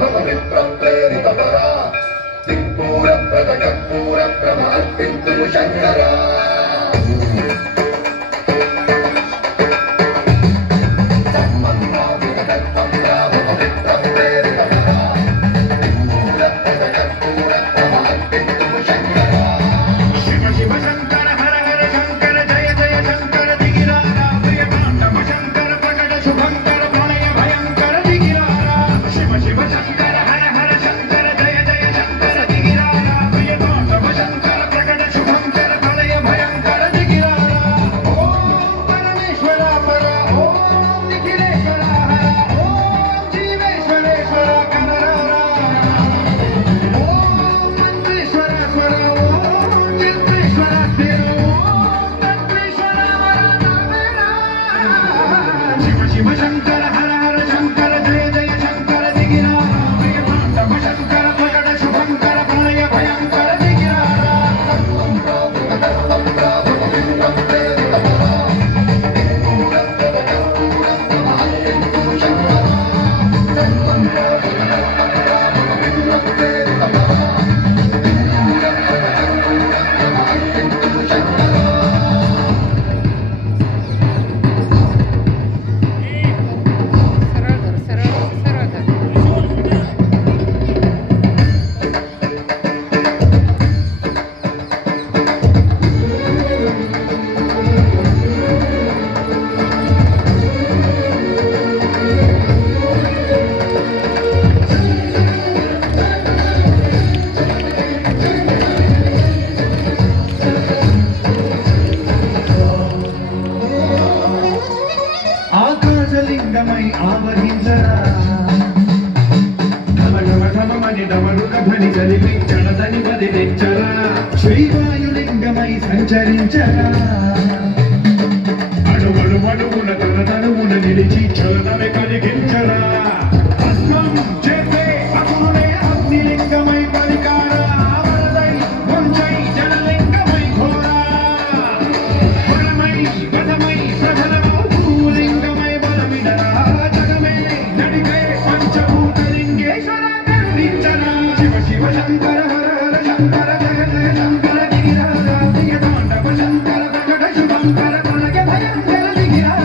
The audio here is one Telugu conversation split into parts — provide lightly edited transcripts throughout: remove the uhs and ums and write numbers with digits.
भवमित्रं प्रेरितपरा दिक्पूरप्रदकर्पूरप्रभार्पिन्तु शङ्करा లింగమై ఆవహించరా ఢమ ఢమ ఢమమని డమరుక ధ్వని జరిపించడదని వదిలించరా శ్రీవాయులింగమై సంచరించరా అణువణువున తన తనువున నిలిచి చలనమే కలిగించరా భస్మం చేసే అసురుడే అగ్నిలింగమై పరికారా వరదై వంచై జలలింగమై ఘోరా పురమై పదమై ప్రధనమై శంకర హర హర శంకర జయ జయ శంకర గిరిరాజ ప్రియ తాండవ శంకర ప్రకట శుభంకర ప్రళయ భయంకర దిగిరాజ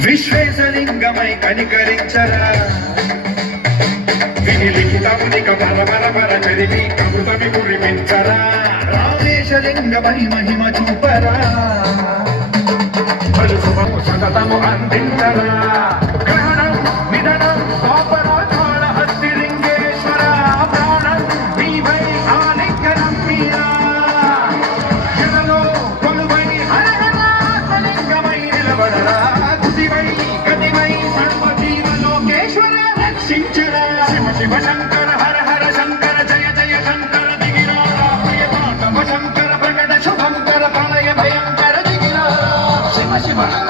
విశ్వేశలింగమై కనికరించరా విని లిఖితమునిక పర చదివి కమృతమి కురిపించరా రామేశలింగమై మహిమ చూపరా పలు శుభము సతతము అందించరా గ్రహణం నిధనం పాపరాచాల హస్తి లింగేశ్వర ప్రాణం నీవై ఆలింగనం మీరా జగలో కొలువై హరహరాసలింగమై నిలబడరా శివ శంకర హర హర శంకర జయ జయ శంకర దిగిరారా ప్రియ తాండవ శంకర ప్రకట శుభంకర ప్రళయ భయంకర దిగిరారా శివ శివ